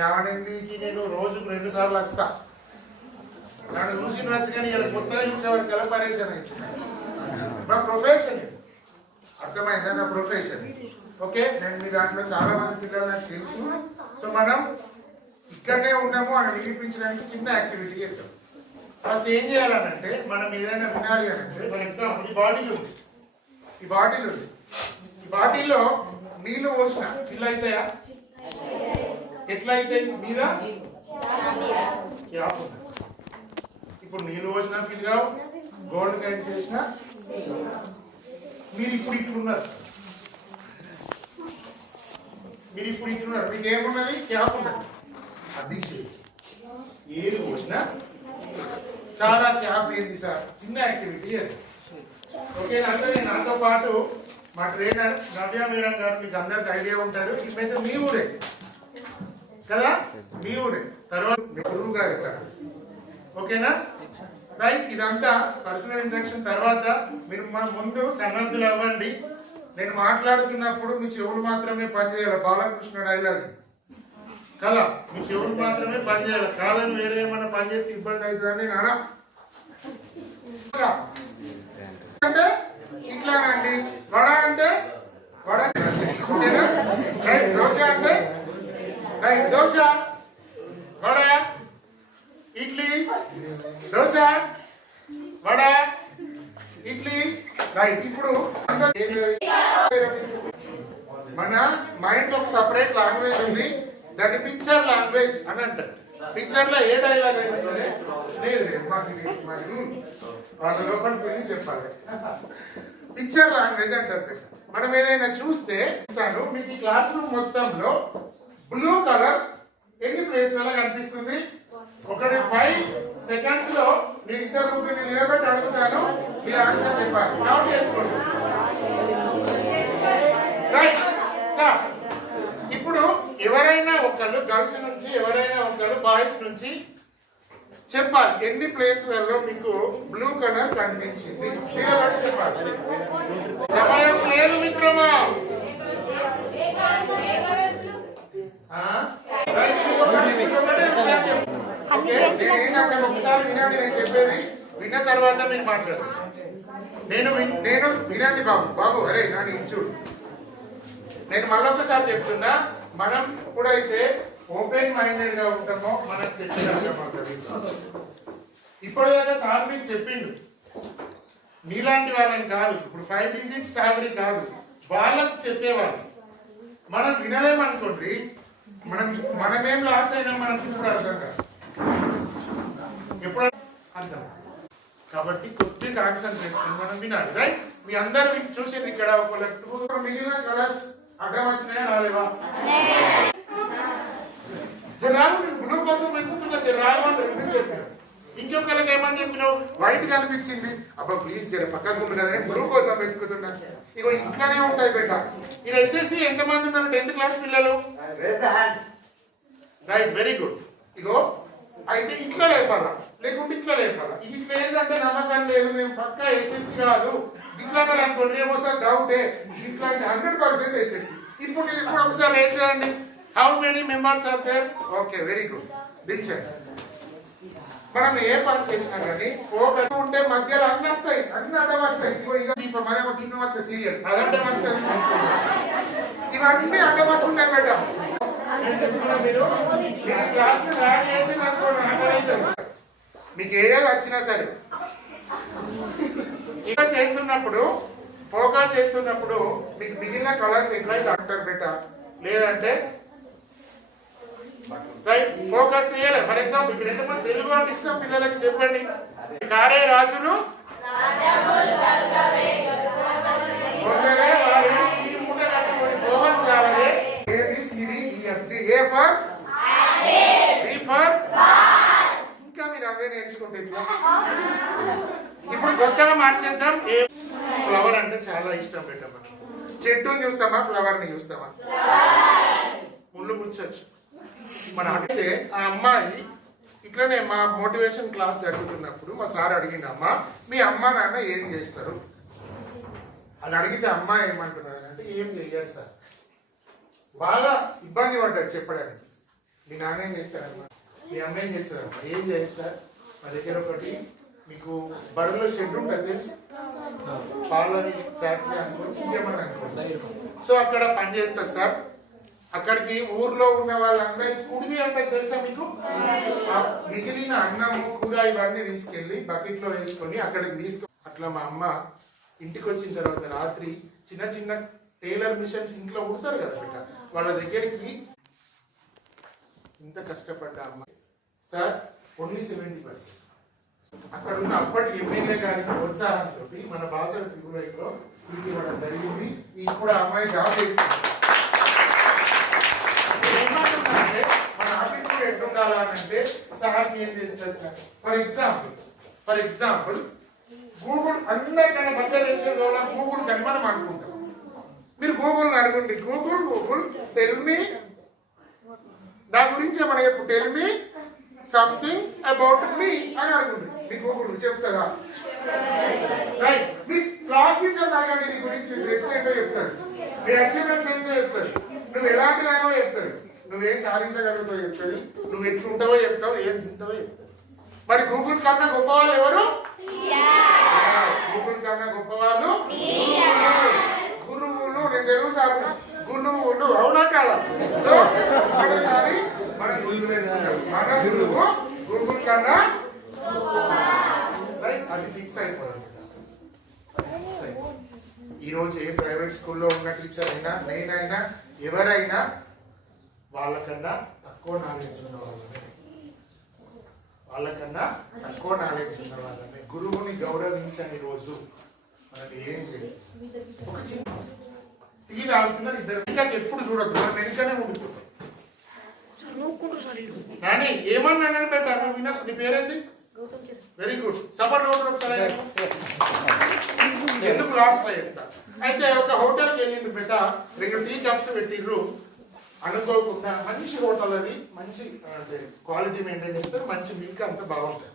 యావనికి నేను రోజుకు 2 సార్లు వస్తా. నన్ను చూసిన వచ్చి కానీ ఇలా కొత్తగా చూసేవారికి ఎలా పరేషన్ అవుతుంది. నా ప్రొఫెషన్ ఇది, అర్థమైందా? నా ప్రొఫెషన్. ఓకే, నేను మీ దాంట్లో చాలా మంది పిల్లలు నాకు తెలుసు. సో మనం ఇక్కడనే ఉన్నాము అని వినిపించడానికి చిన్న యాక్టివిటీ చేద్దాం. ఫస్ట్ ఏం చేయాలనంటే, మనం ఏదైనా వినాలి అంటే, ఫర్ ఎగ్జాంపుల్ ఈ బాటిల్ ఉంది, ఈ బాటిల్లో నీళ్లు పోసిన ఫిల్ అవుతాయా? ఎట్లా అవుతాయి? మీద క్యాప్ ఉంది. ఇప్పుడు నీళ్ళు పోసినా ఫిల్ కావు, గోల్డ్ కాయిన్స్ వేసినా. మీరు ఇప్పుడు ఇట్లున్నారు, మీకు ఏమున్నది? క్యాప్ ఉన్నది. అది ఏది పోసినా సారా క్యాప్ ఏంది సార్? చిన్న యాక్టివిటీ అది. ఓకే, అంటే నాతో పాటు మా ట్రైనర్ నవ్య మేడం గారు, మీకు అందరికి ఐడియా ఉంటారు. ఇప్పుడైతే మీ ఊరే కదా, మీ ఊరే. తర్వాత మీ గురువు గారు ఎక్కడ? ఓకేనా? రైట్. ఇదంతా పర్సనల్ ఇంట్రడక్షన్. తర్వాత మీరు మా ముందు సన్నద్ధులు అవ్వండి. నేను మాట్లాడుతున్నప్పుడు మీ చెవులు మాత్రమే పనిచేయాలి. బాలకృష్ణ డైలాగ్ కదా, మీ చెవులు మాత్రమే పనిచేయాలి. కాదని వేరే ఏమన్నా పనిచేస్తే ఇబ్బంది అవుతుందని నానా అంటే ఇట్లానండి. వడ అంటే వడ, ఓకేనా? రైట్. దోశ అంటే రైట్, దోశ. వడ, ఇడ్లీ, దోశ, వడ, ఇడ్లీ. రైట్. ఇప్పుడు మన మైండ్ ఒక సపరేట్ లాంగ్వేజ్ ఉంది, దాన్ని పిక్చర్ లాంగ్వేజ్ అని అంటారు. పిక్చర్ లో ఏ డైలాగ్ అయినా సరే లేదు మాకు వాళ్ళ లోపలికి వెళ్ళి చెప్పాలి. పిక్చర్ లాంగ్వేజ్ అంటారు. మనం ఏదైనా చూస్తే మీకు ఈ క్లాస్ రూమ్ మొత్తంలో బ్లూ కలర్ ఎన్ని ప్లేస్లలో కనిపిస్తుంది? 5 సెకండ్స్ లో నేను ఇద్దరు ముగ్గురిని నిలబెట్టి అడుగుతాను, మీరు ఆన్సర్ చెప్పాలి. కౌంట్ చేసుకోండి. Right, start. ఇప్పుడు ఎవరైనా ఒకళ్ళు గర్ల్స్ నుంచి, ఎవరైనా ఒకళ్ళు బాయ్స్ నుంచి చెప్పాలి ఎన్ని ప్లేస్లలో మీకు బ్లూ కలర్ కనిపించింది. నిలబడి చెప్పాలి. సమయం లేదు మిత్రమా. ఒకసారి వినండి, నేను చెప్పేది విన్న తర్వాత మీరు మాట్లాడారు. నేను వినండి బాబు. అరే నాని చూడు, నేను మళ్ళొకసారి చెప్తున్నా. మనం ఎప్పుడైతే ఓపెన్ మైండెడ్ గా ఉంటామో మనకు చెప్పేది. ఇప్పటిదాకా సార్ మీకు చెప్పిండు, మీలాంటి వాళ్ళని కాదు. ఇప్పుడు 5 డిజిట్ సాలరీ కాదు, వాళ్ళకు చెప్పేవాళ్ళు. మనం వినలేమనుకోండి, మనమేం లాస్ అయినా మనకు ఇప్పుడు అర్థం కాదు. ఎప్పుడు అర్థం. కాబట్టి కొద్దిగా కాన్సన్ట్రేట్ మనం వినాలి. రైట్. మీ అందరు మీకు చూసి ఇక్కడ ఒక మిగిలిన కలర్స్ అడ్డం వచ్చినాయా రాలేవా? జనాలు నేను బ్లూ కోసం వెతుకుతున్నా, జనాలు ఎందుకు చెప్పాను? ఇంకొకరికి ఏమని చెప్పినావు? వైట్ కనిపించింది, అబ్బా ప్లీజ్ జర పక్కకు ఉంది కదా, బ్లూ కోసం వెతుకుతున్నా. ఇగో ఇంట్లోనే ఉంటాయి బిడ్డ. ఇది ఎస్ఎస్సి ఎంతమంది ఉన్నారు? 10th క్లాస్ పిల్లలు? Right, very good. ఇగో అయితే ఇట్లా లేపాలా, లేకుంటే ఇట్లా లేపాలా. ఇది ఇట్లా ఏంటంటే నమ్మకం లేదు, మేము పక్కా ఎస్ఎస్సి కాదు ఇట్లా అనుకోండి. ఏమోసారి డౌటే. ఇట్లా 100% ఎస్ఎస్సి. ఇప్పుడు నేను ఇప్పుడు ఒకసారి ఏం చేయండి. How many members are there? Okay, very good. దించండి. మనం ఏ పని చేసినా కానీ ఫోకస్ ఉంటే మధ్యలో అన్ని వస్తాయి, అన్ని అడ్డం వస్తాయి. దీపం మరేమో దీపం వస్తే సీరియల్ అది అడ్డం వస్తుంది, ఇవన్నీ అడ్డం వస్తుంటాయి మేడం. మీరు క్లాస్ చేసి రాసుకోవడం మీకు ఏదో వచ్చినా సరే ఇలా చేస్తున్నప్పుడు, ఫోకస్ చేస్తున్నప్పుడు మీకు మిగిలిన కలర్స్ ఎట్లయితే అంటారు బెట, లేదంటే రైట్ ఫోకస్ చేయాలి. ఫర్ ఎగ్జాంపుల్ ఇక్కడ ఎంతమంది తెలుగు అంటే ఇష్టం పిల్లలకి చెప్పండి. కారే రాజులు ఇంకా మీరు అవే నేర్చుకుంటే ఇప్పుడు కొత్తగా మార్చేద్దాం. ఏ ఫ్లవర్ అంటే చాలా ఇష్టం పెట్టమ్మా. చెట్టుని చూస్తామా, ఫ్లవర్ ని చూస్తామా? ముళ్ళు ముంచచ్చు. మన అంటే ఆ అమ్మాయి ఇట్లనే మా మోటివేషన్ క్లాస్ జరుగుతున్నప్పుడు మా సార్ అడిగింది, అమ్మా మీ అమ్మ నాన్న ఏం చేస్తారు అని అడిగితే అమ్మాయి ఏమంటున్నారు అంటే ఏం చెయ్యాలి సార్. బాగా ఇబ్బంది పడ్డారు చెప్పడానికి. మీ నాన్న ఏం చేస్తారమ్మా, మీ అమ్మ ఏం చేస్తారమ్మా, ఏం చేస్తారు? మా దగ్గర ఒకటి మీకు బడులో షెడ్ ఉంటుంది తెలుసు, పాలని ఫ్యాక్టరీ అనుకోవచ్చు, ఇంకేమని అనుకోవచ్చు. సో అక్కడ పని చేస్తారు సార్. అక్కడికి ఊర్లో ఉన్న వాళ్ళందరికీ కుడిది అంటే తెలుసా మీకు? మిగిలిన అన్నము కూర ఇవన్నీ తీసుకెళ్లి బకెట్ లో వేసుకొని అక్కడికి అట్లా మా అమ్మ ఇంటికి వచ్చిన తర్వాత రాత్రి చిన్న చిన్న టైలర్ మిషన్స్ ఇంట్లో కుడతారు కదా బిడ్డ, వాళ్ళ దగ్గరికి ఇంత కష్టపడ్డ అమ్మ సార్ ఓన్లీ 70%. అక్కడ ఉన్న అప్పటి ఎమ్మెల్యే గారి ప్రోత్సాహంతో మన భాష ఫిబ్రవరిలో సీట్ ఇవ్వడం జరిగింది. ఇప్పుడు ఆ అమ్మాయి జాబ్ చేస్తుంది. ఏమంటున్నారంటే మన ఆఫీస్ ఎట్లుండాలంటే సార్కి ఏం తెలుస్తుంది సార్? ఫర్ ఎగ్జాంపుల్ గూగుల్ అందరికన్నా బద్దలు వేసేది గూగుల్ కని మనం అనుకుంటాం. మీరు గూగుల్ అడగండి, గూగుల్ టెల్ మీ, నా గురించి ఏమన్నా చెప్పు, tell me something about me అని అడుగుంది. మీ గూగుల్ చెప్తారా? రైట్. మీ క్లాస్ టీచర్ అడగండి నీ గురించి, నీ వెబ్సైట్ లో చెప్తాడు, నీ అచీవ్మెంట్స్ ఏంటో చెప్తాడు, నువ్వు ఎలాంటి దానో చెప్తాడు, నువ్వేం సాధించగలుగుతావో చెప్తుంది, నువ్వు ఎట్లుంటావో చెప్తావు, ఏం తింటావో చెప్తావు. మరి గూగుల్ కన్నా గొప్ప వాళ్ళు ఎవరు? గూగుల్ కన్నా గొప్ప వాళ్ళు గురువులు. నేను తెలుగు సార్, గురువులు, అవునా కాదా? సో ఒకటేసారి మన గురువు గూగుల్ కన్నా అది ఫిక్స్ అయిపోతుంది. ఈరోజు ఏ ప్రైవేట్ స్కూల్లో ఉన్న టీచర్ అయినా, నేనైనా, ఎవరైనా వాళ్ళకన్నా తక్కువ నాలెడ్జ్ ఉన్న వాళ్ళమే గురువుని గౌరవించని రోజు మనకి ఏం చేయదు. ఒక చిన్న టీ తాగుతున్నారు ఇద్దరు, ఇంకా ఎప్పుడు చూడద్దు, మనం వెనుకనే ఉండుకుంటాం. నాని ఏమన్నా పెట్టారు, విన్నా? నీ పేరేంటి? వెరీ గుడ్, సపోర్ట్ ఒకసారి. ఎందుకు లాస్ట్ చెప్తా. అయితే ఒక హోటల్కి వెళ్ళింది బిడ్డ, 2 టీ కప్స్ పెట్టిర్రు. అనుకోకుండా మంచి హోటల్ అది, మంచి క్వాలిటీ మెయింటైన్ చేస్తారు, మంచి మిల్క్ అంతా బాగుంటుంది.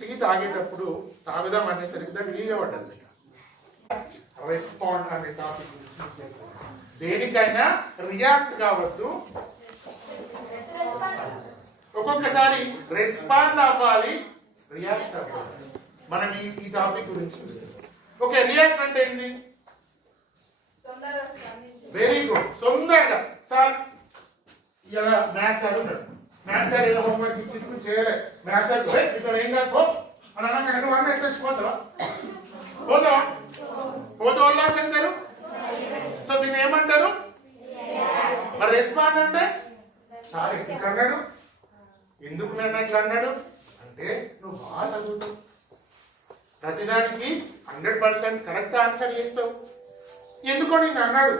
టీ తాగేటప్పుడు తాగుదాం అనేసరికి దాన్ని వీగా పడ్డది. రెస్పాండ్ అనే టాపిక్ గురించి దేనికైనా రియాక్ట్ కావద్దు, ఒక్కొక్కసారి రెస్పాండ్ అవ్వాలి, రియాక్ట్ అవ్వాలి. మనం ఈ టాపిక్ గురించి చూస్తాం. ఓకే, రియాక్ట్ అంటే ఏంటి? వెరీ గుడ్, తొందరగా. సార్ ఇలా మ్యాథ్స్ సార్ ఉన్నాడు, మ్యాథ్స్ సార్ ఏదో హోంవర్క్ ఇచ్చి చేయలే, మ్యాథ్స్ సార్ ఇక్కడ ఏం కాదు అని అనగా నువ్వు అన్న ఎట్లా పోతావా? పోతా ఉల్లాసంటారు. సో దీన్ని ఏమంటారు? మరి రెస్పాండ్ అంటే సార్ ఎందుకు అన్నాడు, ఎందుకు నన్ను అట్లా అన్నాడు అంటే నువ్వు బాగా చదువుతావు, ప్రతిదానికి 100% కరెక్ట్ ఆన్సర్ చేస్తావు, ఎందుకో నిన్ను అన్నాడు,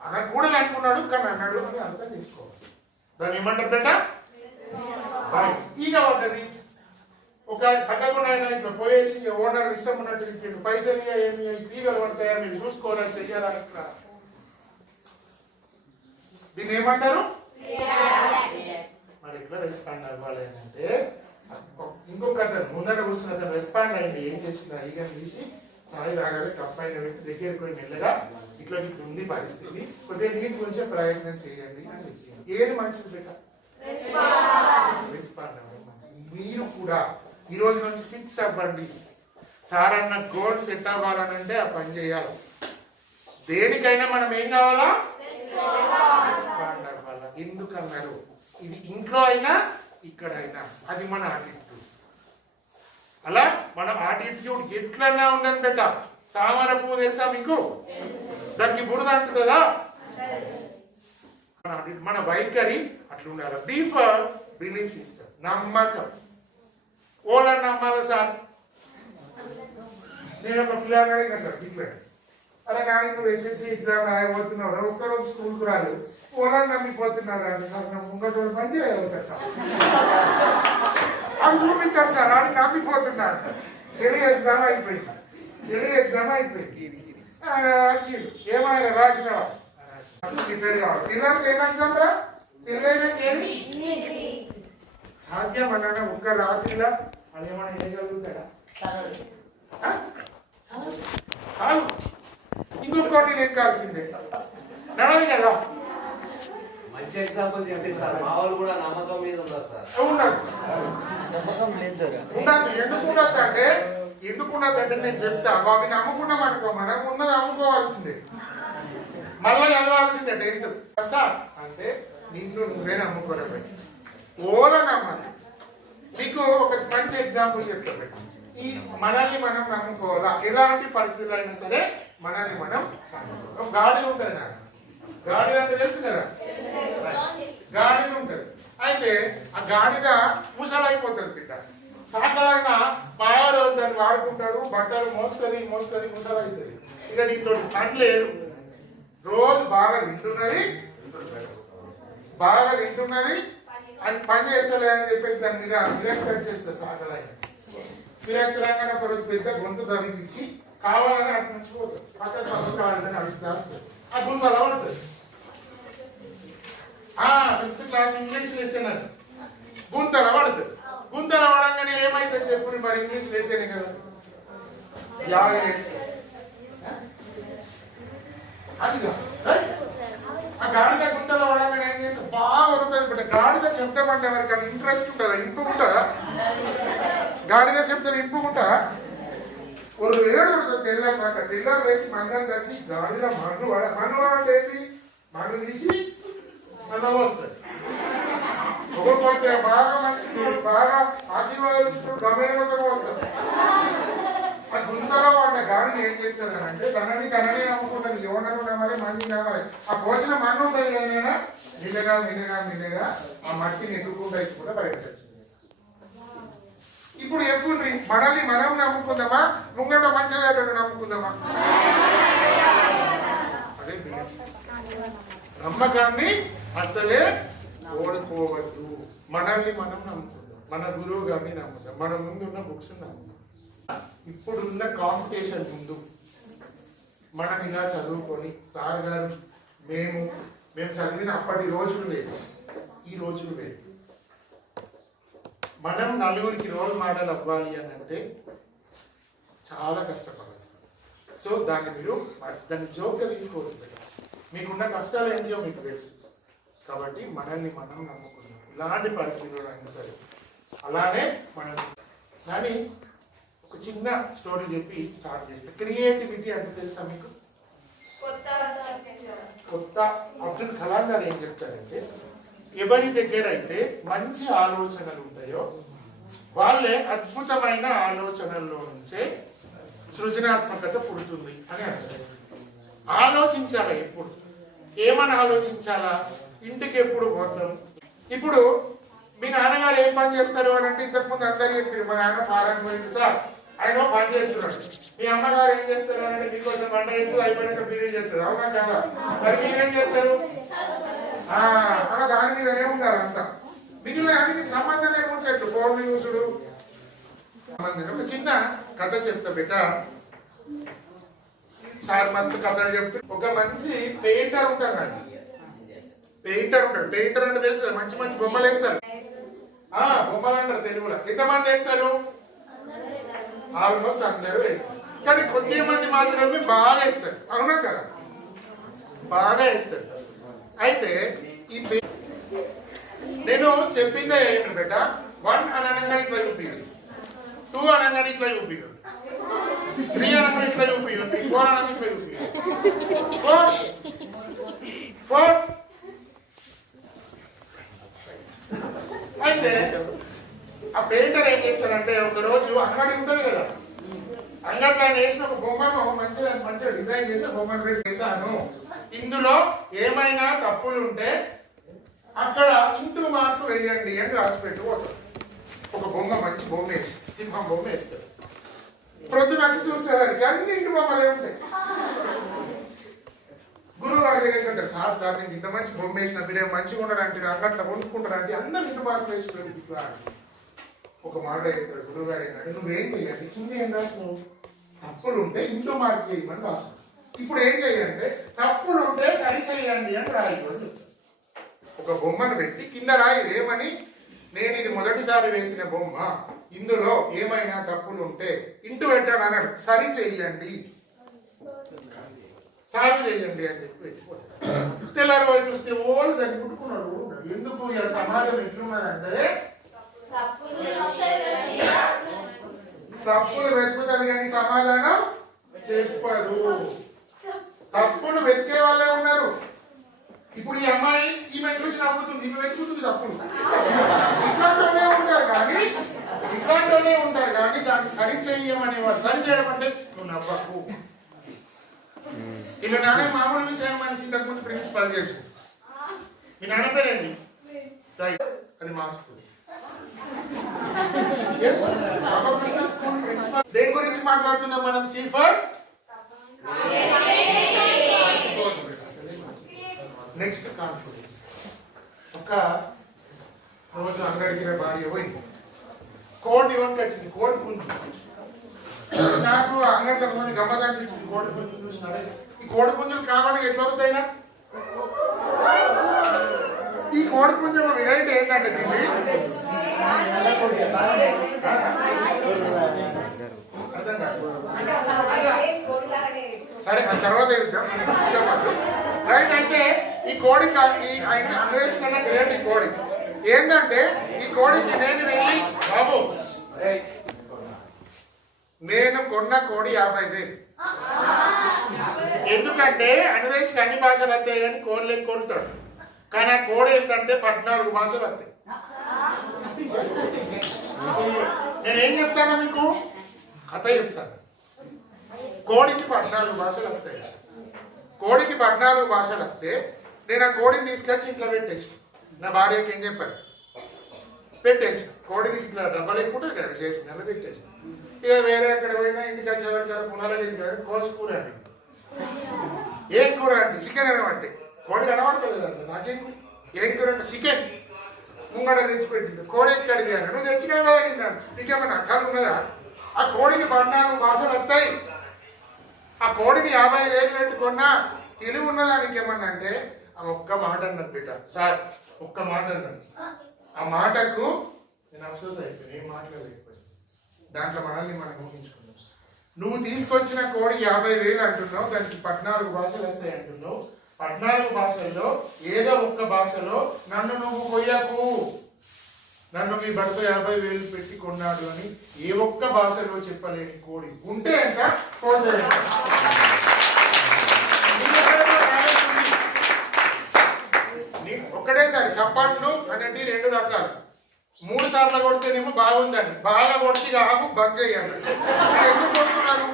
అనకూడదు అనుకున్నాడు కానీ అన్నాడు అని అర్థం చేసుకోవాలి. దాన్ని ఏమంటారు బెట? ఈగ పడ్డది. ఒక పట్టకుండా ఇట్లా పోయేసి ఓనర్ ఇష్టం ఉన్నట్టు ఇప్పిండు, పైసలు ఏమి ఈగలు పడతాయా, మీరు చూసుకోరా, చెయ్యాలా, ఇట్లా. దీన్ని ఏమంటారు? మరి ఎట్లా రెస్పాండ్ అవ్వాలి అంటే ఇంకొక అతను ముందర కూర్చున్న అతను రెస్పాండ్ అయింది. ఏం చేసింది? ఈగను తీసి చాయ్ తాగాలి, కప్ అయిన వ్యక్తి దగ్గరికి పోయి మెల్లగా ఇట్లా ఇట్లా ఉంది పరిస్థితి, కొద్దిగా నీటి గురించే ప్రయత్నం చేయండి అని చెప్పింది. ఏది మంచిది బెట? రెస్పాండ్ అవ్వడం మంచిది. మీరు కూడా ఈ రోజు నుంచి ఫిక్స్ అవ్వండి, సార్ అన్న గోల్ సెట్ అవ్వాలనంటే ఆ పని చేయాలి. దేనికైనా మనం ఏం కావాలా? రెస్పాండ్ అవ్వాలా. ఎందుకన్నారు? ఇది ఇంట్లో అయినా ఇక్కడైనా అది మన ఆటిట్యూడ్. అలా మన ఆటిట్యూడ్ ఎట్లన్నా ఉందని బెట. తామర పువ్వు తెలుసా మీకు? దానికి బురద అంటుందా? మన వైఖరి అట్లా ఉండాలి. దీఫ్ బిలీఫ్ సిస్టమ్, నమ్మకం. ఓలని నమ్మాలి సార్. నేను ఒక పిల్లలు అడిగిన సార్ ఇట్లా, అలా కానీ నువ్వు ఎస్ఎస్సి ఎగ్జామ్ రాయబోతున్నావు, ఒక్కరోజు స్కూల్కి రాలేదు, ఓలని నమ్మిపోతున్నారు అంటే సార్ నా ముంగటోడు మంచిగా చదువుతారు సార్, అది చూపించాడు సార్, అని నమ్మిపోతున్నాడు. తెలుగు ఎగ్జామ్ అయిపోయింది, వచ్చిండు ఏమైనా రాసినవా? ప్రిపేర్ కావాలి. పిల్లలకి ఏం ఎగ్జామ్ రా? పిల్లలకి ఏమి సాధ్యం అన్నా ఒక్క రాత్రిలా అది ఏమైనా వేయగలుగుతాడా? కాదు, ఇంకొకటి నేను కాల్సిందే నడవి కదా. మంచి ఎగ్జాంపుల్ చెప్పండి సార్. మా వాళ్ళు కూడా నమ్మకం మీద ఉన్నారు సార్. ఉండదు నమ్మకం లేదు ఉండదు. ఎందుకు ఉండదు అంటే నేను చెప్తా. అవి నమ్ముకున్నాం అనుకో, మనం ఉన్నది అమ్ముకోవాల్సిందే, మళ్ళీ చదవాల్సిందే. ఎందుకు సార్ అంటే నిన్ను నువ్వే నమ్ముకోలేవు, ఓల నమ్మాలి. మీకు ఒక మంచి ఎగ్జాంపుల్ చెప్తా. ఈ మనల్ని మనం నమ్ముకోవాలా, ఎలాంటి పరిస్థితులు అయినా సరే మనల్ని మనం గాడి ఉంటుంది. నాకు గాడి అంటే తెలుసు కదా, గాడిద ఉంటుంది. అయితే ఆ గాడిద ముసలైపోతుంది బిడ్డ. సాకలైన మాయాలో దాన్ని వాడుకుంటాడు, బట్టలు మోస్తుంది ముసలవుతుంది. ఇక దీంతో పని లేదు. రోజు బాగా తింటున్నది అది పని చేస్తలే అని చెప్పేసి దాని మీద విరక్తి చేస్తుంది. సాకలైన విరక్తిరంగానే ఒక రోజు పెద్ద గొంతు తగిలించి కావాలని అటు నుంచి పోతుంది. పక్కన కావాలని అడుస్తుంది. ఆ గొంతు అలా పడుతుంది. 5th క్లాస్ ఇంగ్లీష్ వేస్తున్నారు. గుంతల పడుతుంది. గుంతల పడంగానే ఏమైతే చెప్పు మరి, ఇంగ్లీష్ వేసేనే కదా అదిగా. ఆ గాడిద గుంతల పడంగానే ఏం చేస్తే బాగా వదులుతుంది. గాడిద శబ్దం అంటే ఎవరికి ఇంట్రెస్ట్ ఉంటుందా, ఇంపు ఉంటుందా? గాడిద శబ్దం ఇంపు ఉంటుందా? ఒక ఏడు తెల్లారు వేసి మంగం తెచ్చి గాడిద మన్ను అంటే ఏంటి, మన్ను తీసి మళ్ళీ వస్తుంది. ఒక్కొక్క బాగా మంచి బాగా ఆశీర్వాదిస్తూ గమనించడం వస్తుంది. ఆ గుంతలో వాళ్ళ గాడిని ఏం చేస్తుంది అంటే తనని నమ్ముకుంటుంది. యోనను నమ్మాలి, మన్ని నమ్మాలి. ఆ పోసిన మన్ను ఉంటుంది కదా, మిన్నగా ఆ మట్టిని ఎత్తుకుంటా బయటకు వచ్చింది. ఇప్పుడు ఎప్పుడు మనల్ని మనం నమ్ముకుందామా, ముంగట మంచిగా నమ్ముకుందామా? అదే నమ్మకాన్ని అసలే ఓడిపోవద్దు. మనల్ని మనం నమ్ముకుందాం, మన గురువు గారిని నమ్ముదాం, మన ముందున్న బుక్స్ నమ్ముదాం. ఇప్పుడున్న కాంపిటీషన్ ముందు మనం ఇలా చదువుకొని సార్ గారు మేము చదివిన అప్పటి రోజులు వేరు, ఈ రోజులు వేరు. మనం నలుగురికి రోల్ మోడల్ అవ్వాలి అని అంటే చాలా కష్టపడాలి. సో దాన్ని జోక్గా తీసుకోవచ్చు. మీకున్న కష్టాలు ఏంటో మీకు తెలుసు కాబట్టి మనల్ని మనం నమ్ముకున్నాం. ఇలాంటి పరిస్థితులు అయినా సరే అలానే మనం. కానీ ఒక చిన్న స్టోరీ చెప్పి స్టార్ట్ చేస్తే, క్రియేటివిటీ అంటే తెలుసా మీకు? కొత్త అబ్దుల్ కలాం గారు ఏం చెప్తారంటే, ఎవరి దగ్గర అయితే మంచి ఆలోచనలు ఉంటాయో వాళ్ళే అద్భుతమైన ఆలోచనల్లో నుంచే సృజనాత్మకత పుడుతుంది అని అంటారు. ఆలోచించాలా, ఎప్పుడు ఏమని ఆలోచించాలా? ఇంటికి ఎప్పుడు పోతాం? ఇప్పుడు మీ నాన్నగారు ఏం పని చేస్తారు అని అంటే, ఇంతకుముందు అందరూ చెప్పారు మా నాన్న ఫారెన్ పోయింది సార్, ఆయన పని చేస్తున్నాడు. మీ అమ్మగారు ఏం చేస్తారు అని అంటే, మీకోసం వంట చేస్తూ అయిపోయినాక బిర్యానీ చేస్తారు. అవునా కదా? మరి మీరేం చేస్తారు? అలా దాని మీదనే ఉంటారు అంతా. మిగిలిన అన్ని సంబంధం లేకుండా చెట్లు ఫోన్ యూసుడు సంబంధం. ఒక చిన్న కథ చెప్తా బిడ్డ. సార్ మంత్ కథలు చెప్తే, ఒక మంచి పెయింటర్ ఉంటాడు. పెయింటర్ అంటే తెలుసు, మంచి మంచి బొమ్మలు వేస్తారు. బొమ్మలు అంటారు తెలుగులో. ఎంతమంది వేస్తారు? ఆల్మోస్ట్ అందరూ వేస్తారు. కానీ కొద్ది మంది మాత్రమే బాగా వేస్తారు. అవునా కదా? బాగా వేస్తారు. అయితే ఈ నేను చెప్పిందే ఏంటి బిడ్డ, 1 అనగా ఇట్లా చూపించదు, 2 అనగా ఇట్లా చూపించదు, 3 అనగా ఇట్లా చూపించదు, 4 అనగా ఇట్లా చూపించదు, 4. అయితే ఆ పెయింటర్ ఏం చేస్తారంటే, ఒక రోజు అంగడి ఉంటుంది కదా, అంగడిలో వేసిన ఒక బొమ్మను మంచిగా డిజైన్ చేసి బొమ్మను వేసాను. ఇందులో ఏమైనా తప్పులుంటే అక్కడ ఇంటూ మార్కు వేయండి అని రాసి పెట్టుకోతారు. ఒక బొమ్మ, మంచి బొమ్మ వేసి సింహం బొమ్మ వేస్తారు. ప్రొద్దున వచ్చి చూసేసరికి అన్ని ఇంటి బొమ్మలే ఉంటాయి. గురువు గారు ఏంటంటారు, సార్ నేను ఇంత మంచి బొమ్మ వేసిన, మీరేం మంచిగా ఉన్నారంటే అంగట్లో వండుకుంటారంటే అందరూ ఇంటి మార్కులు వేసి పెట్టి ఒక మాట చెప్తాడు గురువు గారు. ఏంటంటే నువ్వేం చేయాలి, కింద ఏం రాసినావు, తప్పులు ఉంటే ఇంటూ మార్కు వేయమని రాసు. ఇప్పుడు ఏం చేయాలంటే తప్పులు ఉంటే సరి చేయండి అని రాయకూడదు. ఒక బొమ్మను పెట్టి కింద రాయి ఏమని, నేను ఇది మొదటిసారి వేసిన బొమ్మ, ఇందులో ఏమైనా తప్పులు ఉంటే ఇంటూ పెట్టాను అన్నాడు, సరి చెయ్యండి, సాల్వ్ చేయండి అని చెప్పి పెట్టిపోతాడు. తెల్లారి పోయి చూస్తే ఓళ్ళు దాన్ని పుట్టుకున్నాడు. ఎందుకు ఇలా సమాజం ఎట్లున్నదంటే తప్పులు వెతుకుతుంది కానీ సమాధానం చెప్పదు. తప్పులు వెతికే వాళ్ళే ఉన్నారు. ఇప్పుడు ఈ అమ్మాయి ఈమె చూసి నవ్వుతుంది, ఈమె వెతుకుతుంది తప్పులు. ఇట్లాంటిలోనే ఉంటారు కానీ దాన్ని సరి చెయ్యమనేవాడు. సరి చేయడం అంటే నువ్వు నవ్వకు. ఇక నాన్న మామూలు విషయం మనిషి ఇంతకుముందు ప్రిన్సిపల్ చేసి మీ నాన్న పేరేంటి? అది మా స్కూల్. దేని గురించి మాట్లాడుతున్నాం మనం? సీఫర్ నెక్స్ట్ కాన్ఫిడెన్స్. ఒక రోజు అంగడికి భార్య పోయింది, కోడి ఇవ్వడానికి వచ్చింది. కోడి పుంజు నాకు అంగట్లో ముందు గమ్మదానికి ఇచ్చింది. కోడి పుంజు చూసినారే, ఈ కోడి పుంజులు కావాలి ఎట్లా అవుతాయినా? ఈ కోడి పుంజు వెరైటీ ఏంటంటే దీన్ని సరే ఆ తర్వాత రైట్. అయితే ఈ కోడి అన్వేషణ గ్రేట్. ఈ కోడి ఏంటంటే ఈ కోడికి నేను వెళ్ళి బాబు నేను కొన్న కోడి 50,000. ఎందుకంటే అన్వేషణకి అన్ని భాషలు వస్తాయి కానీ కోళ్ళకి కోరుతాడు. కానీ ఆ కోడి ఏంటంటే 14 భాషలు వస్తాయి. నేనేం చెప్తాను మీకు? కథ చెప్తాను. కోడికి 14 భాషలు వస్తాయి. కోడికి 14 భాషలు వస్తే నేను ఆ కోడిని తీసుకొచ్చి ఇంట్లో పెట్టేసి నా భార్యకి ఏం చెప్పాను? పెట్టేసి కోడికి ఇట్లా డబ్బాలు ఎక్కుంటే కదా చేసి నెల పెట్టేసి ఇక వేరే ఎక్కడ పోయినా ఇంటికి వచ్చేవారు కదా పొలాలకి కాదు కోసి కూర అండి. ఏం కూర అంటే చికెన్ అనమాట. కోడి కనబడతలేదు అంట. నాకేం ఏం కూర అంటే చికెన్ ముంగడ తెచ్చిపెట్టింది. కోడి ఎక్కడికి అని నువ్వు తెచ్చినా కదా తిన్నాను. నీకేమైనా అక్కలు ఉన్నదా? ఆ కోడికి 14 భాషలు వస్తాయి. ఆ కోడిని 50,000 పెట్టుకున్నా తెలివి ఉన్నదా నీకేమన్నా అంటే ఆమె ఒక్క మాట అన్నది బిడ్డ. సార్ ఒక్క మాట అన్నది. ఆ మాటకు నేను అఫ్సోస్ అయిపోయాను. ఏం మాట్లాడలేకపోయాను. దాంట్లో మనల్ని మనం ఊహించుకున్నాం. నువ్వు తీసుకొచ్చిన కోడి 50,000 అంటున్నావు, దానికి 14 భాషలు వస్తాయి అంటున్నావు. 14 భాషల్లో ఏదో ఒక్క భాషలో నన్ను నువ్వు కొయ్యకు, నన్ను మీ భర్త 50,000 పెట్టి కొన్నాడు అని ఏ ఒక్క భాషలో చెప్పలేని కోడి ఉంటే ఎంత పోతే ఒకటేసారి చప్పట్లు అనేది 2 రకాలు. 3 సార్లు కొడితేనేమో బాగుందని, బాగా కొడితే ఆకు బంద్ చేయాలి. మీరు ఎందుకు కొడుతున్నారు?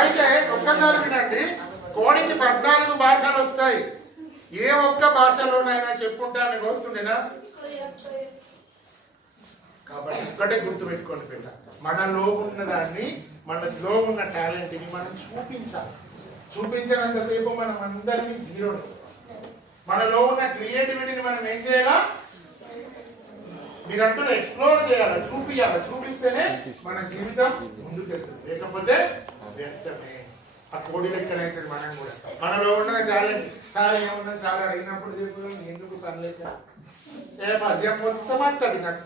అయితే ఒక్కసారి వినండి, కోడికి 14 భాషలు వస్తాయి. ఏ ఒక్క భాషలోనైనా చెప్పుంటే మీకు వస్తుండేనా? కాబట్టి ఒక్కటే గుర్తు పెట్టుకోండి బిడ్డ, మనలో ఉన్న దాన్ని, మనలో ఉన్న టాలెంట్ని మనం చూపించాలి. చూపించినంతసేపు మనం అందరినీ జీరో. మనలో ఉన్న క్రియేటివిటీని మనం ఏం చేయాలా? మీరంటూ ఎక్స్ప్లోర్ చేయాలి, చూపియాలి. చూపిస్తేనే మన జీవితం ముందుకు వెళ్తుంది, లేకపోతే వ్యర్థమే. ఆ కోడిలు ఎక్కడైతే మనం కూడా మనలో ఉన్న టాలెంట్. సార్ ఏమన్నా సార్ అడిగినప్పుడు చెప్పు ఎందుకు పర్లేక ఏ మద్యం మొత్తం అంటది నాకు.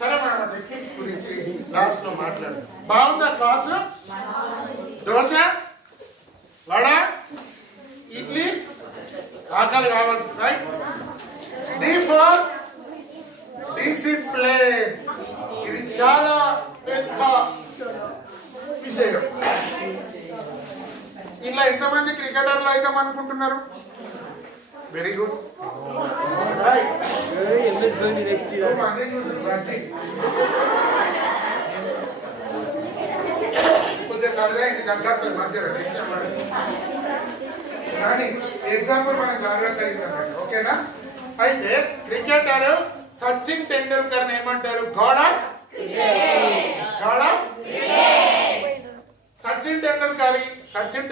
సరే మనం టెక్నిక్స్ గురించి క్లాస్ లో మాట్లాడు. బాగుందా క్లాస్? దోశ, వడ, ఇడ్లీ, ఆకలి కావాలి. రైట్. D for discipline. ఇది చాలా పెద్ద విషయం. ఇలా ఎంతమంది క్రికెటర్లు అయితే అనుకుంటున్నారు? Very good. కొద్దిగా సరదా ఇంటి దగ్గర మధ్యలో కానీ ఎగ్జాంపుల్ మనం జాగ్రత్త అయిందన్నమాట. ఓకేనా? అయితే క్రికెటర్ సచిన్ టెండూల్కర్ ఏమంటారు? గాడ్ ఆఫ్ సచిన్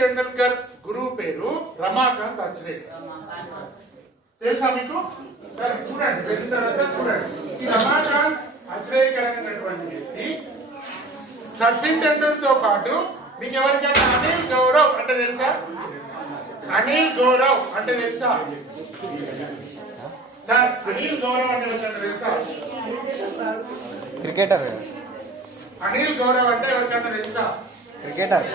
టెండూల్కర్ గురువు పేరు రమాకాంత్ అచ్రేకర్. తెలుసా మీకు? సరే చూడండి, వెళ్ళిన తర్వాత చూడండి. ఈ రమాకాంత్ అచ్రేకర్ అనేటువంటి వ్యక్తి సచిన్ టెండూల్కర్ తో పాటు మీకు ఎవరికైనా అనిల్ గౌరవ్ అంటే తెలుసా? అనిల్ గౌరవ్ అంటే తెలుసా సార్? అనిల్ గౌరవ్ అంటే తెలుసా? క్రికెటర్. అనిల్ గౌరవ్ అంటే ఎవరికైనా తెలుసా? క్రికెటర్.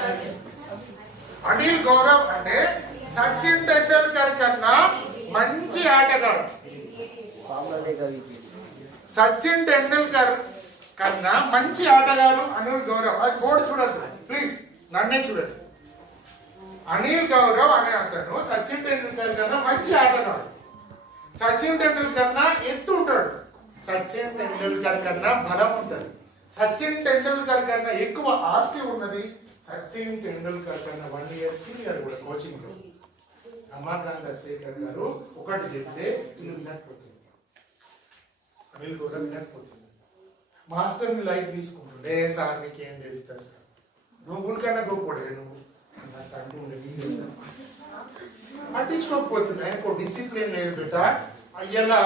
అనిల్ గౌరవ్ అంటే సచిన్ టెండూల్కర్ కన్నా మంచి ఆటగాడు. సచిన్ టెండూల్కర్ కన్నా మంచి ఆటగాడు అనిల్ గౌరవ్. అది బోర్డు చూడద్దు ప్లీజ్, నన్నే చూడండి. అనిల్ గౌరవ్ అనే అతను సచిన్ టెండూల్కర్ కన్నా మంచి ఆటగాడు. సచిన్ టెండూల్కర్ కన్నా ఎత్తు ఉంటాడు. సచిన్ టెండూల్కర్ కన్నా బలం ఉంటుంది. సచిన్ టెండూల్కర్ కన్నా ఎక్కువ ఆస్తి ఉన్నది. సచిన్ టెండూల్కర్ కన్నా 1 year సీనియర్ కూడా కోచింగ్ లో. రమాకాంత్ అచ్రేకర్ గారు ఒకటి చెప్తే వీళ్ళు వినకపోతుంది, అనిల్ గౌరవ్ వినకపోతుంది. మాస్టర్ ని లైఫ్ తీసుకుంటుండే సార్ నీకేం తెలుస్తుంది సార్, నువ్వు కన్నా గొప్పడే నువ్వు పట్టించుకోకపోతుంది. ఆయనకు డిసిప్లిన్ లేదు బిడ్డ. అయ్యలా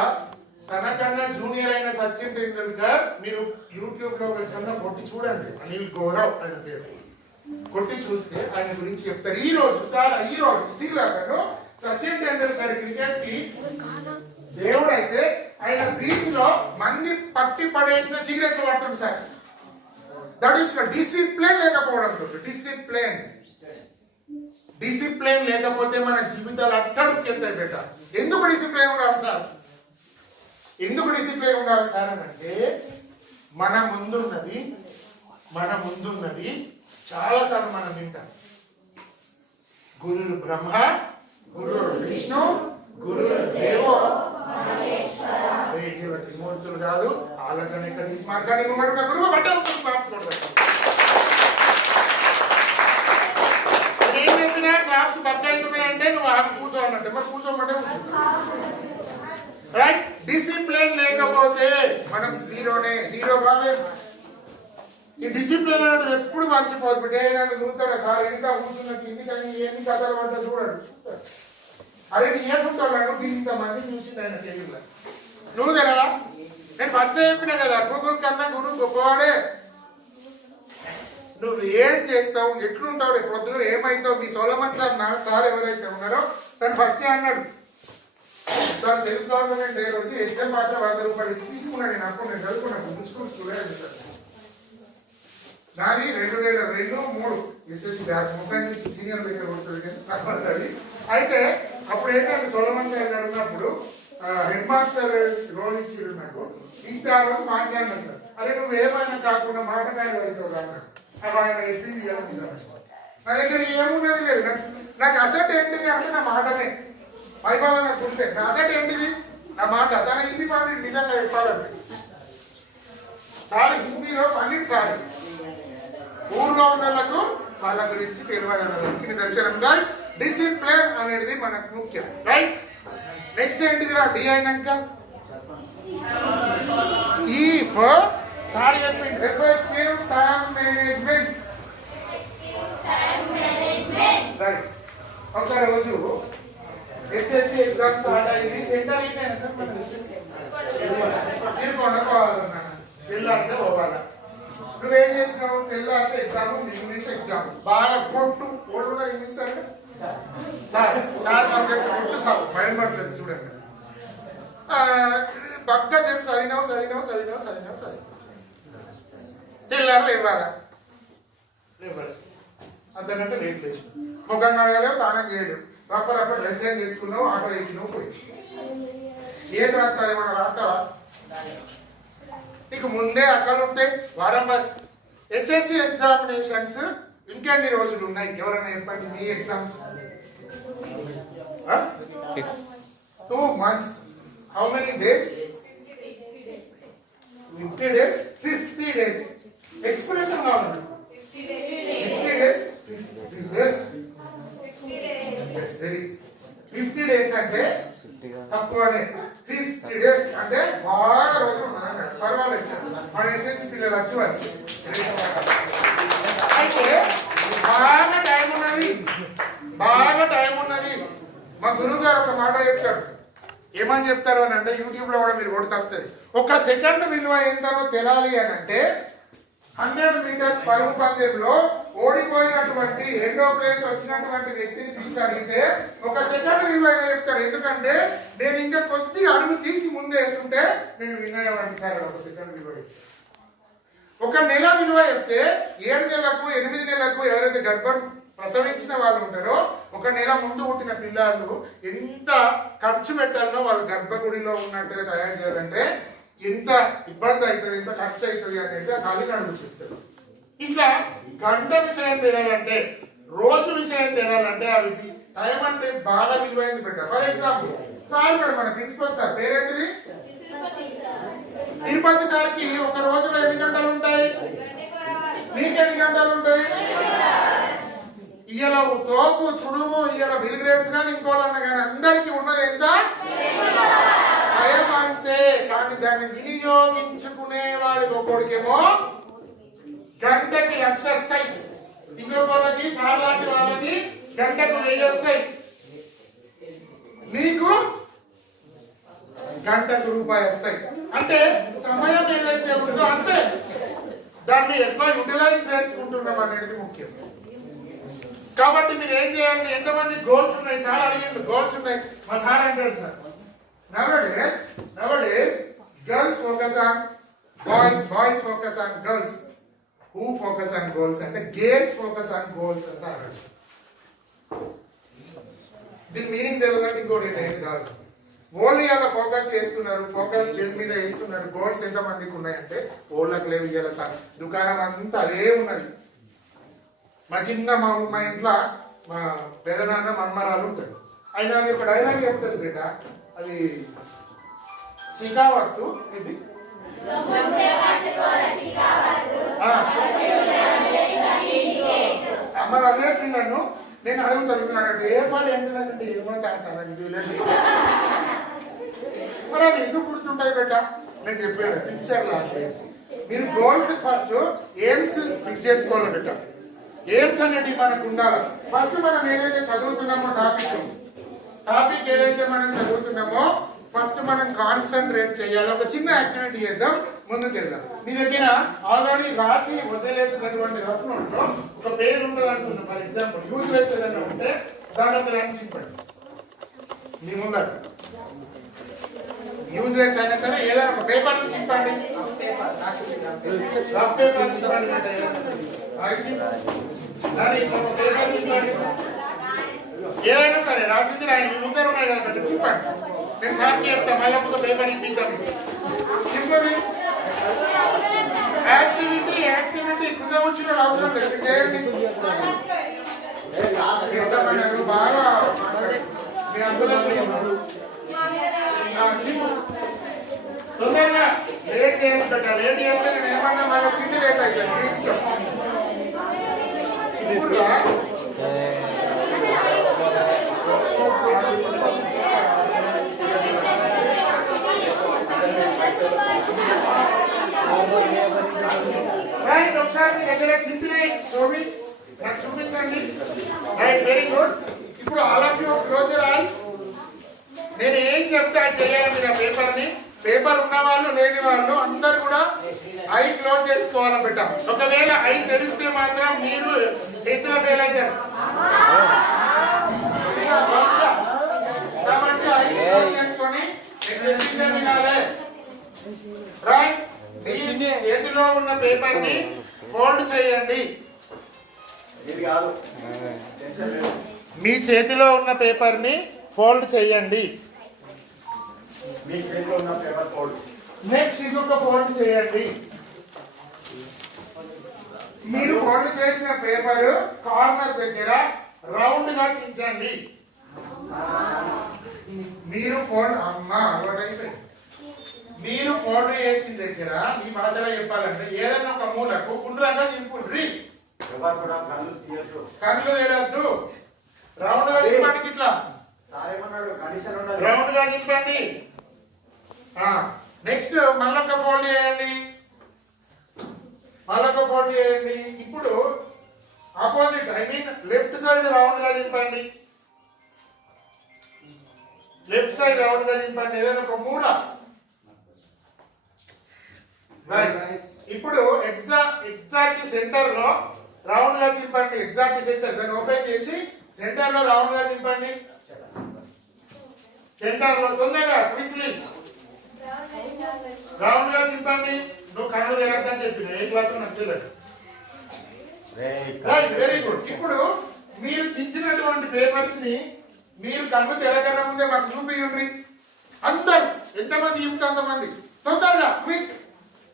తనకన్నా జూనియర్ అయిన సచిన్ టెండూల్కర్ మీరు యూట్యూబ్ లో కన్నా కొట్టి చూడండి, అనిల్ గౌరవ్ ఆయన పేరు కొట్టి చూస్తే ఆయన గురించి చెప్తారు. ఈ రోజు సార్ ఈ రోజు స్టిల్ అతను సచిన్ టెండూల్కర్ క్రికెట్ కి దేవుడు అయితే ఆయన బీచ్ లో మంది పట్టి పడేసిన సిగరెట్లు పడుతుంది సార్. దట్ ఈస్ డిసిప్లిన్ లేకపోవడం. డిసిప్లిన్ లేకపోతే మన జీవితాలు అట్టడుకెళ్తాయి బిడ్డ. ఎందుకు డిసిప్లిన్ ఉండాలి సార్? ఎందుకు డిసిప్లిన్ ఉండాలి సార్ అని అంటే మన ముందున్నది చాలా సార్లు మనం వింటాం. గురు బ్రహ్మ, గురు విష్ణు, గురు దేవో త్రిమూర్తులు కాదు. ఆలంకరణ ఇక్కడ ఈ మార్గాన్ని గురువు బట్టే ఏం చెప్పినా క్లాప్స్ బద్దవుతున్నాయంటే నువ్వు కూర్చోమంటే మరి కూర్చోమంటే రైట్. డిసిప్లిన్ లేకపోతే మనం జీరోనే. హీరో బాగాలేదు. ఈ డిసిప్లిన్ అనేది ఎప్పుడు మర్చిపోతుంది. నన్ను చూస్తాడు సార్ ఎంత కూర్చున్నది ఎందుకని ఎన్ని కథలు పడ్డా చూడండి. అరే నీ ఉంటాను ఇంతమంది చూసింది ఆయన తెలుగులో. నువ్వు తెలవా? నేను ఫస్ట్ చెప్పినా కదా గురువు కన్నా గురువు గొప్పవాడే. నువ్వు ఏం చేస్తావు, ఎట్లుంటావు, రేపు పొద్దున ఏమైతావు. మీ సోలమన్ సార్ ఎవరైతే ఉన్నారో తను ఫస్ట్ అన్నాడు సార్ సెల్ఫ్ గవర్నమెంట్ డే రోజు ఎగ్జామ్ మాత్రం 100 రూపాయలు ఇచ్చి తీసుకున్నాడు. నేను అప్పుడు నేను చదువుకున్నాను స్కూల్ స్టూడెంట్ సార్. నాది 2002-03 ఎస్ఎస్సి బ్యాచ్ మొత్తానికి సీనియర్ దగ్గర ఉంటుంది. అయితే అప్పుడు ఏంటంటే సోలమన్ సార్ గారు ఉన్నప్పుడు హెడ్ మాస్టర్ రోల్ ఇచ్చి నాకు ఈసారి మాట్లాడినాను సార్. అరే నువ్వు ఏమైనా కాకుండా మాటకాయలు అవుతావు అన్నాడు. అవి ఆయన చెప్పింది నా దగ్గర ఏమున్నది లేదు. నాకు అసెట్ ఏంటిది అంటే నా మాటనే వైభవం నాకు ఉంటే. నా అసెట్ ఏంటిది నా మాట. తన హిందీ పండిట్ నిజంగా చెప్పాలంటే సార్ హిందీలో పండిట్ సార్ ఊర్లో ఉన్న వాళ్ళ గురించి తెలియదు దర్శనం. రైట్. డిసిప్లిన్ అనేది మనకు ముఖ్యం. రైట్. నెక్స్ట్ ఏంటిదిరా డి అయినాక ఈ సార్ చెప్పింది ఎఫెక్టివ్ టైం మేనేజ్మెంట్. రైట్. ఒక రోజు ఎస్ఎస్సి ఎగ్జామ్స్ స్టార్ట్ అయింది. సెంటర్ ఏంటైనా సార్ మన సిరికొండ పోవాలన్నా వెళ్ళాలంటే పోవాలా. నువ్వేం చేసినావు? తెల్లారితే ఎగ్జామ్ ఉంది, ఇంగ్లీష్ ఎగ్జామ్. బాగా కొట్టు ఓటు ఇంగ్లీష్ అంటే సార్ సబ్జెక్ట్ కొట్టు సార్ భయం పడుతుంది చూడండి. పక్క సేపు చదివినావు తెల్లారు లేవాలా అర్ధగంట లేట్ లేచి ముఖం కడగలేవు, తానం చేయలేవు. రప్ప లెక్చర్ చేసుకున్నావు, ఆటో ఎక్కినావు, పోయి ఏం రాస్తా ఏమన్నా రాస్తావా? నీకు ముందే అక్కలు ఉంటే వారం ఎస్ఎస్సి ఎగ్జామినేషన్స్ ఇంకెన్ని రోజులు ఉన్నాయి? ఎవరైనా చెప్పండి మీ exams? 2 months. How many days? 50 days. 50 days. Expression కావాలి. 50 days. 50 days. Yes, very. 50 days అంటే తక్కువనే. 50 days అంటే బాగా రోజులు ఉన్నాయి. పర్వాలేదు సార్, మన ఎస్ఎస్సి పిల్లలు వచ్చి అయితే బాగా టైం ఉన్నది. మా గురువు గారు ఒక మాట చెప్తాడు. ఏమని చెప్తారు అని అంటే యూట్యూబ్ లో కూడా మీరు కొడుతొస్తుంది. 1 సెకండ్ విలువ ఏంటో తెలాలి అని అంటే 100 మీటర్స్ పరుగు పందెంలో ఓడిపోయినటువంటి 2వ ప్లేస్ వచ్చినటువంటి వ్యక్తిని పిలిచి అడిగితే 1 సెకండ్ విలువ చెప్తాడు. ఎందుకంటే నేను ఇంకా కొద్ది అడుగు తీసి ముందు వేస్తుంటే నేను విన్నాయమండి సార్ 1 సెకండ్ విలువ. 1 నెల విలువ చెప్తే 7 నెలలకు 8 నెలలకు ఎవరైతే ప్రసవించిన వాళ్ళు ఉంటారో, ఒక నెల ముందు పుట్టిన పిల్లలు ఎంత ఖర్చు పెట్టాలనో వాళ్ళు గర్భగుడిలో ఉన్నట్టుగా తయారు చేయాలంటే ఎంత ఇబ్బంది అవుతుంది, ఎంత ఖర్చు అవుతుంది అనేది ఆ కాలి నడుము చెప్తారు. ఇట్లా గంట విషయం తెలియాలంటే, రోజు విషయం తెలియాలంటే అవి టైం అంటే బాగా విలువైంది పెట్టారు. ఫర్ ఎగ్జాంపుల్ సార్ కూడా మన ప్రిన్సిపల్ సార్ పేరేంటిది? తిరుపతి సార్కి ఒక రోజులో ఎన్ని గంటలు ఉంటాయి? మీకు ఎన్ని గంటలు ఉంటాయి? ఇయ్యాల తోపు చుడుము ఇయ్యాల బిల్ గ్రేడ్స్ కానీ ఇంకోళ్ళన్నా కానీ అందరికీ ఉన్నది ఎంత? టైం అంతే. కానీ దాన్ని వినియోగించుకునే వాడికి ఒక్కొడికేమో గంటకి 1,00,000 వస్తాయి, ఇంకొకళ్ళకి సార్ లాంటి వాళ్ళకి గంటకు 1000 వస్తాయి, నీకు గంటకు రూపాయి వస్తాయి. అంటే సమయం ఏదైతే ఉందో అంతే, దాన్ని ఎట్లా యూటిలైజ్ చేసుకుంటున్నాం అనేది ముఖ్యం. కాబట్టి మీరు ఏం చేయాలి? ఎంతమంది గోల్స్ ఉన్నాయి? సార్ అడిగింది గోల్స్ ఉన్నాయి. మా సార్ అంటాడు sir, nowadays girls focus on boys focus on girls, who focus on goals అంటే girls focus on goals అని సార్ అన్నాడు. దీని మీనింగ్ తెలియదంటే ఇంకోటి ఏం కాదు, ఓన్లీ అలా ఫోకస్ చేస్తున్నారు, ఫోకస్ దేని మీద వేస్తున్నారు. గోల్స్ ఎంత మందికి ఉన్నాయంటే ఓళ్ళకి లేవు. ఇయ్యాల సార్ దుకాణం అంతా అదే ఉన్నది. మా ఇంట్లో మా పెదనాన్న మన్మరాలు ఉంటారు, ఆయన అది ఒక డైలాగ్ చెప్తుంది బిడ్డ, అది షికావత్తు ఇది అమ్మ అన్నట్టు నన్ను నేను అడుగుతాను, ఏ పని ఏంటంటే ఏమంటానండి మరి అవి ఎందుకు గుర్తుంటాయి బిడ్డ? నేను చెప్పాను పిక్చర్ లాంటి. మీరు గోల్స్ ఫస్ట్ ఎయిమ్స్ ఫిక్స్ చేసుకోవాలి బిడ్డ. ఎయిమ్స్ అనేది మనకు ఉండాలి. ఫస్ట్ మనం ఏదైతే చదువుతున్నామో టాపిక్ ఏదైతే మనం చదువుతున్నామో ఫస్ట్ మనం కాన్సన్ట్రేట్ చేయాలి. ఒక చిన్న యాక్టివిటీ చేద్దాం, ముందుకు వెళ్దాం. మీ దగ్గర ఆల్రెడీ రాసి వదిలేసినటువంటి రఫ్ నోట్ లో ఒక పేరు ఉంటుంది అనుకుందాం. ఫర్ ఎగ్జాంపుల్ యూజ్లెస్ ఏదైనా ఉంటే దాని ఒక రన్ చింపండి. మీ ముందర యూజ్లెస్ అయినా సరే ఏదైనా ఒక పేపర్ చింపండి, రఫ్ పేపర్ చింపండి, ఏదైనా సరే రాసింది రాయండి. ముందర ఉన్నాయి కాబట్టి చింపండి. నేను సార్కి చెప్తా, మళ్ళీ ఒక పేపర్ ఇప్పించాను. యాక్టివిటీ కింద వచ్చిన అవసరం లేదు, చేయండి. బాగా మీ అందులో తొందరగా లేట్ చేయండి పెట్టా. లేట్ చేస్తే నేను ఏమన్నా మళ్ళీ తిండి లేట్ అయిపోయాను. ఇష్టం రైట్. ఒకసారి మీ దగ్గర సింపుల్ చూపి నాకు చూపించండి. Right, very good. ఇప్పుడు all of you close your eyes. నేను ఏం చెప్తా చేయాలి మీరు ఆ పేపర్ ఉన్న వాళ్ళు లేని వాళ్ళు అందరు కూడా ఐ క్లోజ్ చేసుకోవాలని పెట్టాం. ఒకవేళ ఐ తెలిస్తే మాత్రం మీరు ఎత్తులో ఫెయిల్ అవుతారు. కాబట్టి ఐ క్లోజ్ చేసుకొని వినాలి. రైట్, మీ చేతిలో ఉన్న పేపర్ ని ఫోల్డ్ చేయండి. మీ చేతిలో ఉన్న పేపర్ ని ఫోల్డ్ చేయండి. నెక్స్ట్ ఇంకొక ఫోల్డ్ చేయండి. మీరు ఫోల్డ్ చేసిన పేపర్ కార్నర్ దగ్గర రౌండ్ గా చించండి. మీరు ఫోల్డ్ మీరు ఫోల్డ్ చేసిన దగ్గర మీ భాషలో చెప్పాలంటే ఏదైనా ఒక మూలకు గుండ్రంగా చింపుండ్రి. కళ్ళు తెరద్దు, రౌండ్ గా చింపండి. ఇట్లా రౌండ్ గా చింపండి. నెక్స్ట్ మళ్ళొక ఫోల్డ్ చేయండి. ఇప్పుడు ఆపోజిట్ లెఫ్ట్ సైడ్ రౌండ్ గా చింపండి. ఏదైనా ఒక మూల. ఇప్పుడు ఎగ్జాక్ట్ సెంటర్ లో రౌండ్ గా చింపండి. ఎగ్జాక్ట్ సెంటర్ దాన్ని ఓపెన్ చేసి సెంటర్ లో రౌండ్ గా చింపండి. సెంటర్ లో తొందరగా క్విక్లీ రౌండ్ గా చింపండి. నువ్వు కళ్ళు తెరద్దని చెప్పిన ఏ క్లాస్ నాకు తెలియదు. Very good. ఇప్పుడు మీరు చించినటువంటి పేపర్స్ ని మీరు కళ్ళు తెరగడం ముందే మాకు చూపియండి. అందరు ఎంతమంది చెప్తే అంతమంది తొందరగా quick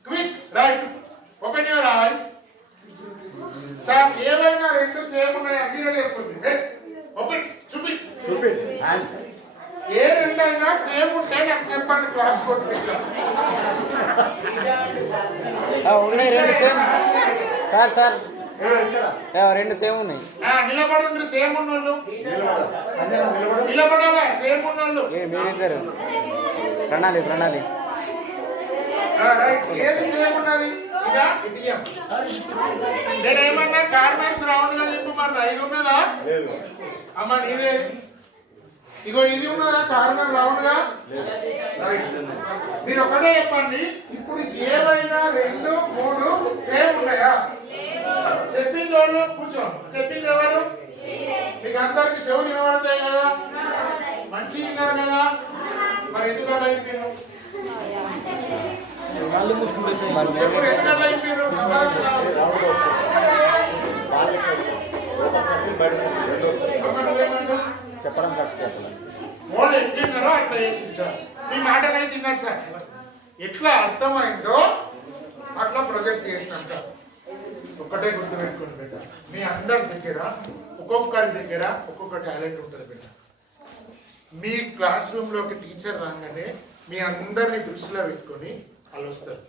quick right open your eyes. Sir ఏవైనా రెండు సేమ్ ఉన్నాయా మీరే లేకపోతే ఓపెన్ చూపి ఏ రెండైనా సేమ్ ఉంటే నాకు చెప్పండి. క్లాస్ ఉన్నాయి రెండు సేమ్ సార్ సార్ రెండు సేమ్ ఉన్నాయి. నిలబడి సేమ్ ఉన్నోళ్ళు నిలబడాలా సేమ్ ఉన్నోళ్ళు మీరిద్దరు ప్రణాళి ప్రణాళి ఏది సేమ్ ఉన్నది ఇక ఇడియం. నేనేమన్నా కార్నర్స్ రౌండ్ గా చెప్పమన్నా ఇది ఉన్నదా అమ్మ నీదే ఇగో ఇది ఉన్నదా కార్నర్ రౌండ్ గా మీరు ఒకటే చెప్పండి. ఇప్పుడు ఏవైనా 2, 3 సేమ్ ఉన్నాయా? చెప్పింది వాళ్ళు కూర్చో. చెప్పింది ఎవరు? మీకు అందరికి చెవులు వినబడతాయి కదా, మంచి విన్నారు కదా, మరి ఎందుకు అలా అయిపోయారు? చెప్పు ఎందుకు అయిపోయారు? చెప్పడం కరెక్ట్ చెప్పాలి. వాళ్ళు ఎట్లున్నారో అట్లా చేసింది సార్. మీ మాటలు అయితే తిన్నాను సార్. ఎట్లా అర్థమైందో అట్లా ప్రొజెక్ట్ చేసినాం సార్. ఒక్కటే గుర్తుపెట్టుకుని బిడ్డ, మీ అందరి దగ్గర ఒక్కొక్కరి దగ్గర ఒక్కొక్క టాలెంట్ ఉంటుంది బిడ్డ. మీ క్లాస్ రూమ్ లో ఒక టీచర్ రాగానే మీ అందరిని దృష్టిలో పెట్టుకొని వాళ్ళు వస్తారు.